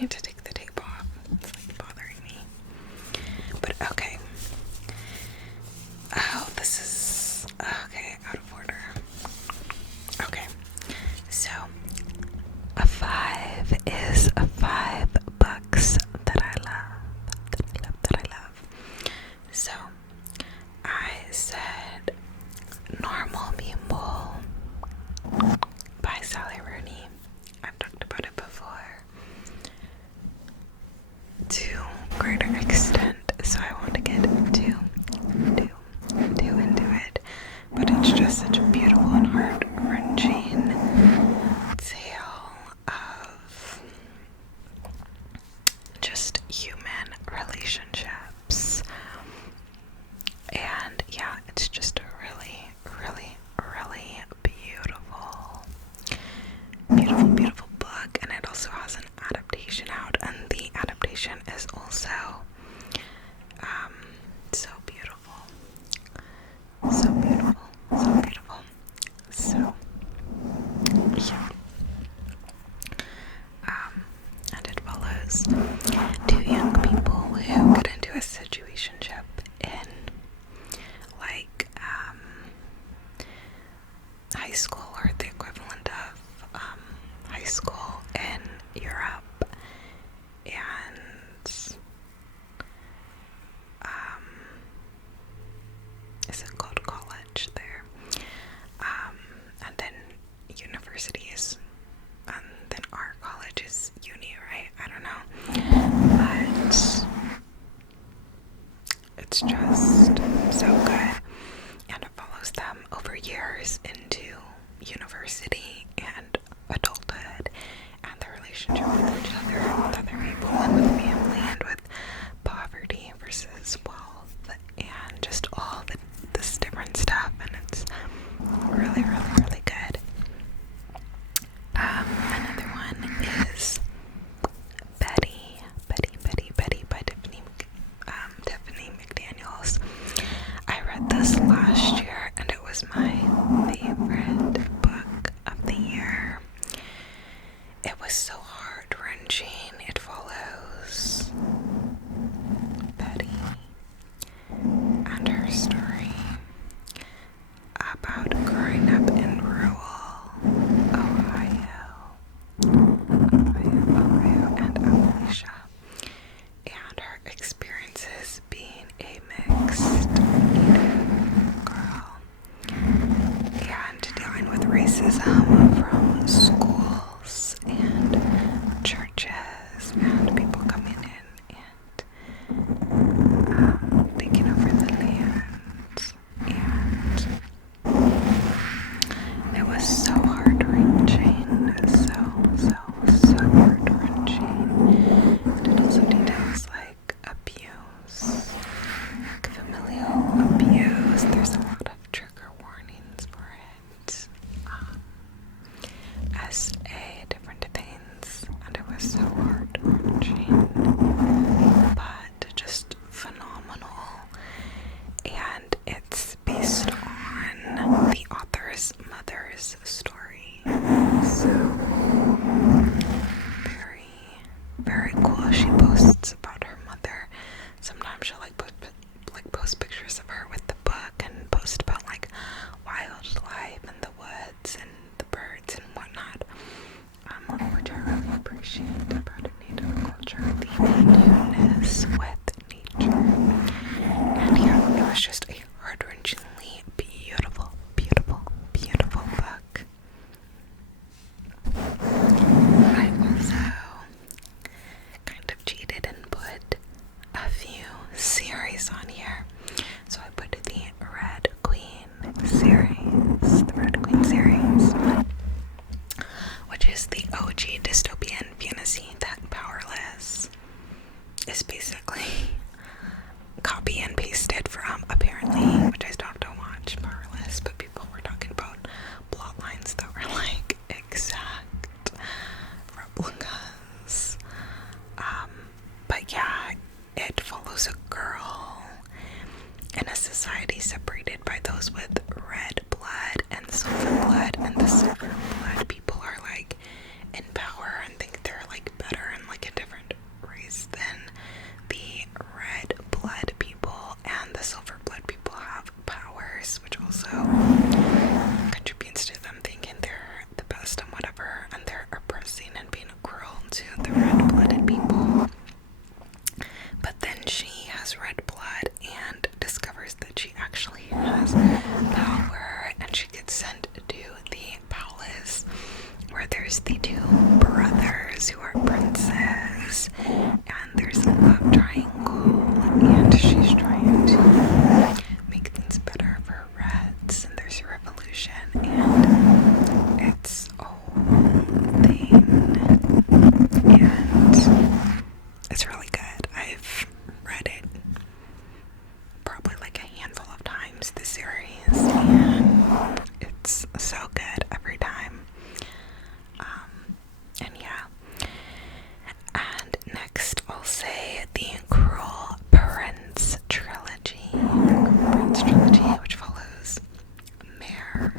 need to take the tape off. It's like bothering me. But okay. Oh, this is okay, out of order. Okay. So a 5 is a 5 books that I love. So I said Normal People by Sally Rooney. I've talked about it before to greater extent, so I want to get too into it. But it's just such a beautiful and heart-wrenching tale of just human relationships. And yeah, it's just a really, really, really beautiful book. And it also has an adaptation out, and the adaptation is also so beautiful. So yeah. And it follows two young people who get into a situationship in like high school, or the equivalent of high school in Europe, and is it called college there? And then university is, and then our college is uni, right? I don't know, but it's just so good, and it follows them over years into university and adulthood, and their relationship with each other, with other people, and with family, and with poverty versus wealth, and just all this different stuff, and it's really, really, really good. Another one is Betty by Tiffany McDaniels. I read this last year, and it was my favorite book of the year. It was so heart-wrenching. It follows Betty and her story about growing up in rural Ohio and Appalachia, and her experiences being a mixed Native girl, and dealing with racism from schools and churches and people coming in and taking over the land. And it was so heart-wrenching, so heart-wrenching. And it also details like abuse, like familial abuse. There's a lot of trigger warnings for it, as different things, and it was so heart-wrenching, but just phenomenal. And it's based on the author's mother's story, so very, very cool. She posts about her mother. Sometimes she'll post pictures of her with the book, and post about like wildlife and the woods and the birds and whatnot, which I really appreciate about a Native culture, the newness with nature. And yeah, it was just a heart-wrenchingly beautiful book. I also kind of cheated and put a few series on here. So I put the Red Queen series, which is the OG dystopian fantasy that Powerless is basically copy and pasted from, apparently, which I still have to watch Powerless, but people were talking about plot lines that were like exact replicas. But yeah, it follows a girl in a society separated by those with red blood and silver blood, and the silver blood people are like in power and think they're like better and like a different love triangle, and she's trying to make things better for Reds, and there's a revolution, and it's a whole thing, and it's really good. I've read it probably like a handful of times, the series, and it's so good every time. And yeah. And next I'll say the Cruel Prince trilogy. Prince trilogy, which follows Mare.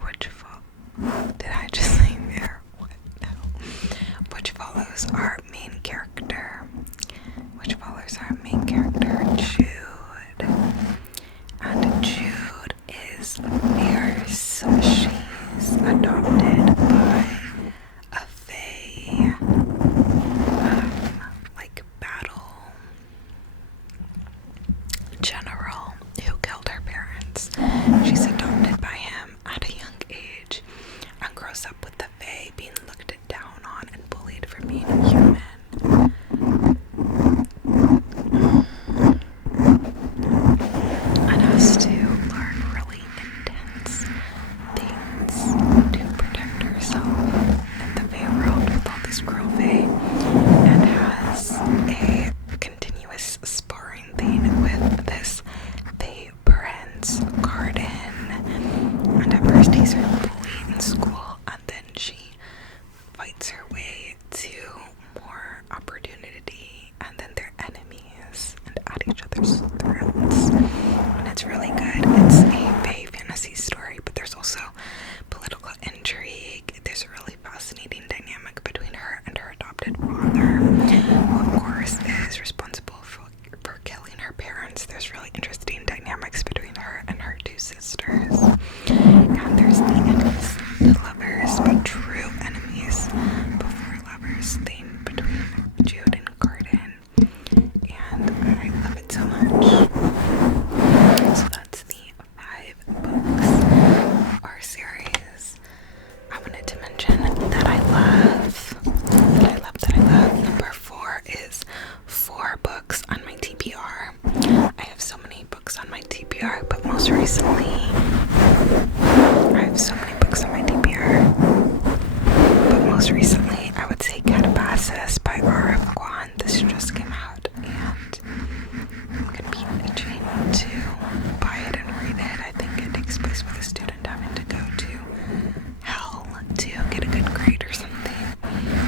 Which did I just say Mare? What? No. Which follows our main character. Jude. And Jude is fierce. She's adopted by a fae, like battle general who killed her parents. She's adopted by him at a young age and grows up with the fae being looked down on and bullied for being a human. And has to learn really intense things to protect herself in the fae world with all this cruel fae, and has a continuous sparring thing with this fae prince Garden. And at first he's her bully in school, and then she fights her way to more opportunity, and then they're enemies and at each other's throats. And it's really good. It's a fae fantasy story, but there's also political intrigue. There's a really fascinating dynamic between her and her adopted father, who of course is responsible for killing her parents. There's really interesting dynamics between her and her two sisters. And there's the enemies, the lovers, but true enemies before lovers thing between Jude and Garden. And I love it so much. So that's the 5 books, our series. I wanted to mention that I love. Number 4 is 4 books on my TBR. I have so many books on my TBR, but most recently, I would say Catabasis by R.F. Kwan. This just came out, and I'm gonna be itching to buy it and read it. I think it takes place with a student having to go to hell to get a good grade or something,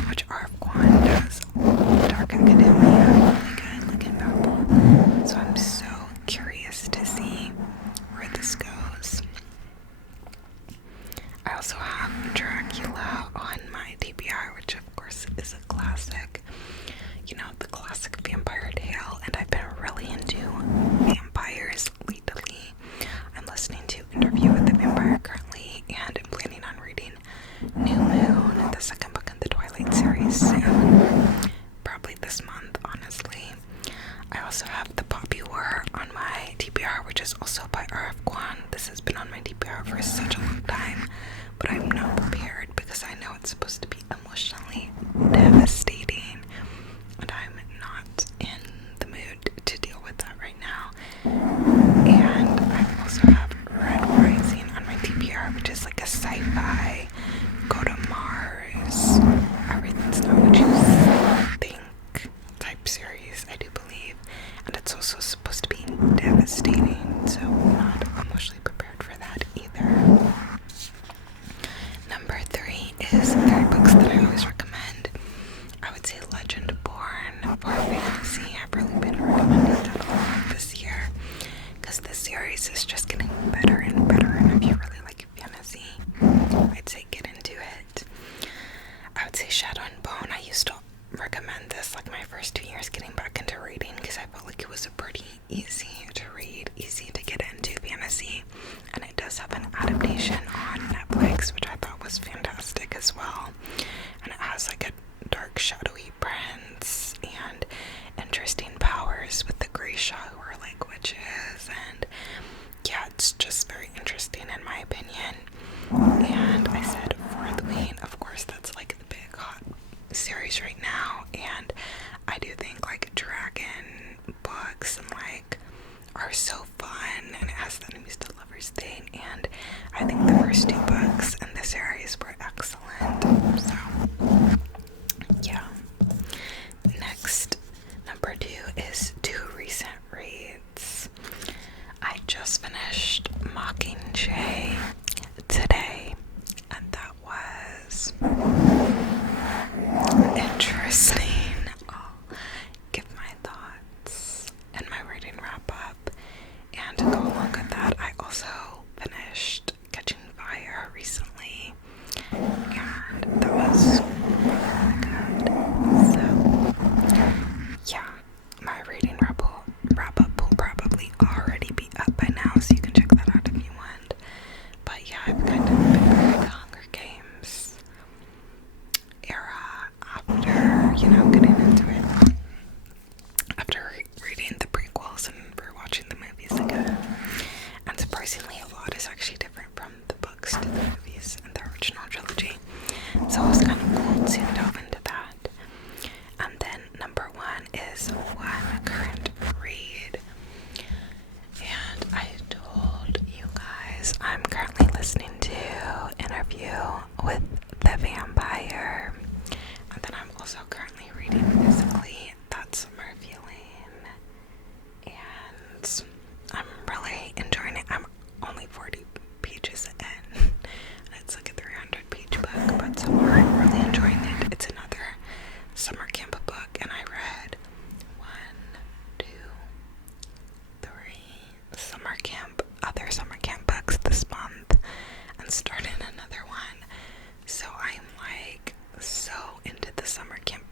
which R.F. Kwan does. Dark Academia, really good, like in so I'm so curious to see where this goes. I also have Dracula on my TBR, which of course is a classic. You know, the classic vampire tale, and I've been really into vampires lately. I'm listening to Interview with the Vampire currently, and I'm planning on reading New Moon, the second book in the Twilight series, soon. Probably this month, honestly. I also have The Poppy War on my TBR, which is also by R.F. Kwan. This has been on my TBR for such a long time, but I'm not prepared because I know it's supposed to be emotionally devastating, and I'm not in the mood to deal with that right now. And I also have Red Rising on my TBR, which is like a sci-fi, go to Mars, everything's not what you think type series, I do believe. And it's also supposed to be devastating, so I'm not emotionally prepared for that either. Number 3 is 3 books that I always recommend. I would say Legend Born for fantasy. I've really been recommending that a lot this year, because this series is just getting better and better, and if you really like fantasy, I'd say get into it. I would say Shadow and Bone. I used to recommend this like my first 2 years getting back into reading, because I felt like it was a pretty easy to read, easy to get into fantasy, and it does have an adaptation on Netflix, which I thought was fantastic as well. And it has like a dark shadowy prince and interesting powers with the Grisha, who are like witches, and yeah, it's just very interesting in my opinion. And I So I'm like so into the summer camp